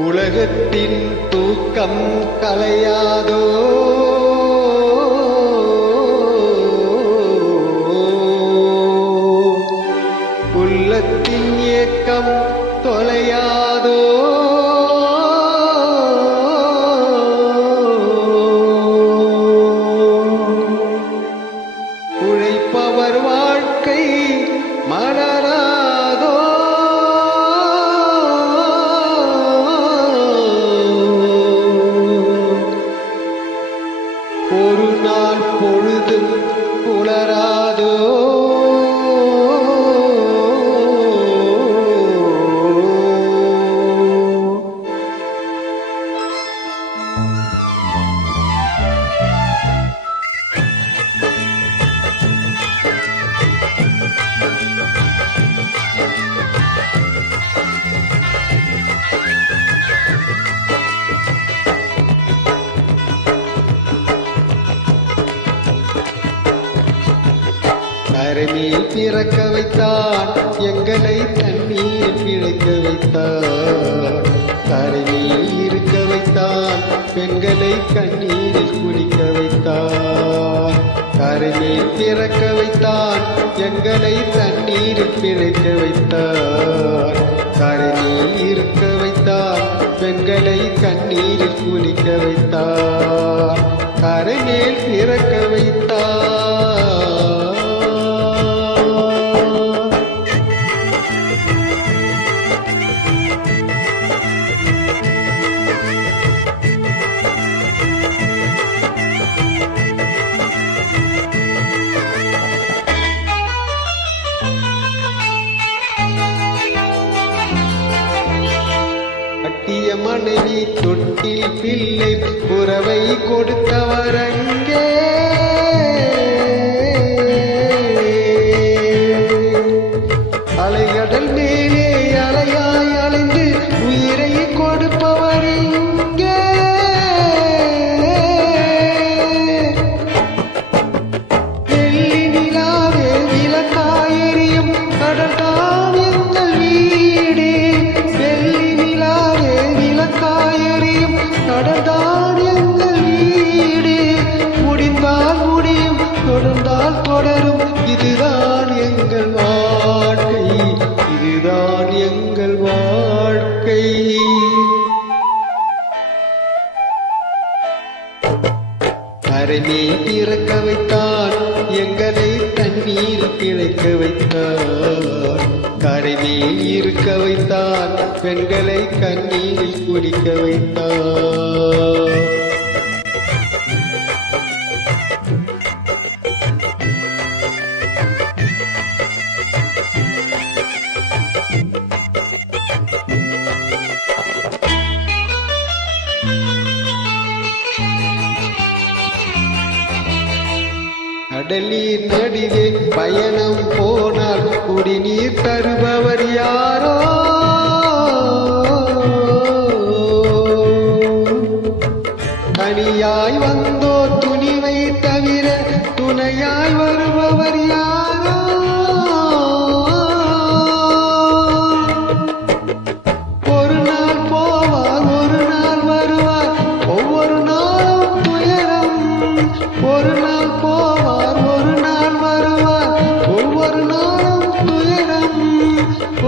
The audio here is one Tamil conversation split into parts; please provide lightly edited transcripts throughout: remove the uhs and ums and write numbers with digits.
உலகத்தின் தூக்கம் கலையாதோ உள்ளத்தின் ஏக்கம் தொலையாதோ உழைப்பவர் வாழ்க்கை மலராதோ ஒரு நாள் பொழுதும் புலராதோ கரைமேல் பிறக்க வைத்தான் எங்களை தண்ணீரில் பிழைக்க வைத்தான் கரைமேல் இருக்க வைத்தான் பெண்களை கண்ணீரில் குடிக்க வைத்தான் கரைமேல் பிறக்க வைத்தான் எங்களை தண்ணீரில் பிழைக்க வைத்தான் கரைமேல் இருக்க வைத்தான் பெண்களை கண்ணீரில் குளிக்க வைத்தான் கரைமேல் பிறக்க வைத்தான் கட்டிய மனைவி தொட்டில் பிள்ளை புறவை கொடுத்தவர் அங்கே அலைகடல் மேலே அலையாய் அலைந்து உயிரை கொடுப்பவர் இங்கே வெள்ளி நிலாவே விளக்காயெரியும் கடல்தான் எங்கள் வீடு வெள்ளி நிலாவே விளக்காயெரியும் கடல்தான் எங்கள் வீடு முடிந்தால் முடியும் தொடர்ந்தால் தொடரும் இதுதான் எங்கள் வாழ்க்கை இதுதான் எங்கள் வாழ்க்கை கரைமேல் பிறக்க வைத்தான் எங்களை தண்ணீர் பிழைக்க வைத்தான் கரைமேல் இருக்க வைத்தான் பெண்களை கண்ணீரில் குடிக்க வைத்தான் கடலின் நடுவே பயணம் போனால் குடிநீர் தருபவர் யாரோ தனியாய் வந்தோ துணிவை தவிர துணையாய் வருபவர் யாரோ ஒரு நாள் போவார் ஒரு நாள் வருவார் ஒவ்வொரு நாளும் துயரம் ஒரு நாள் போவார் ஒரு நாள் வருவார் ஒவ்வொரு நாளும் துயரம்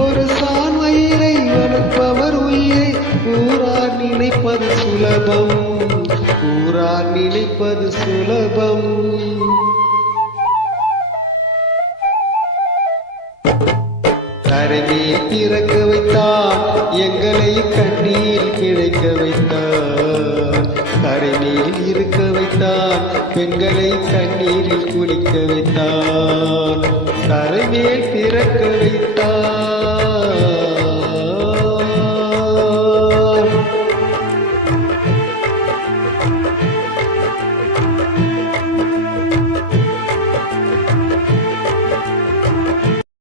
ஒரு சான் வயிறை வளர்ப்பவர் உயிரை ஊரார் நினைப்பது சுலபம் ஊரார் நினைப்பது சுலபம் கரைமேல் பிறக்க வைத்தான் எங்களை கண்ணீர் பிழைக்க வைத்தான் கரைமேல் இருக்க வைத்தான் பெண்களை கண்ணீரில் குளிக்க வைத்தான் கரைமேல் பிறக்க வைத்தான்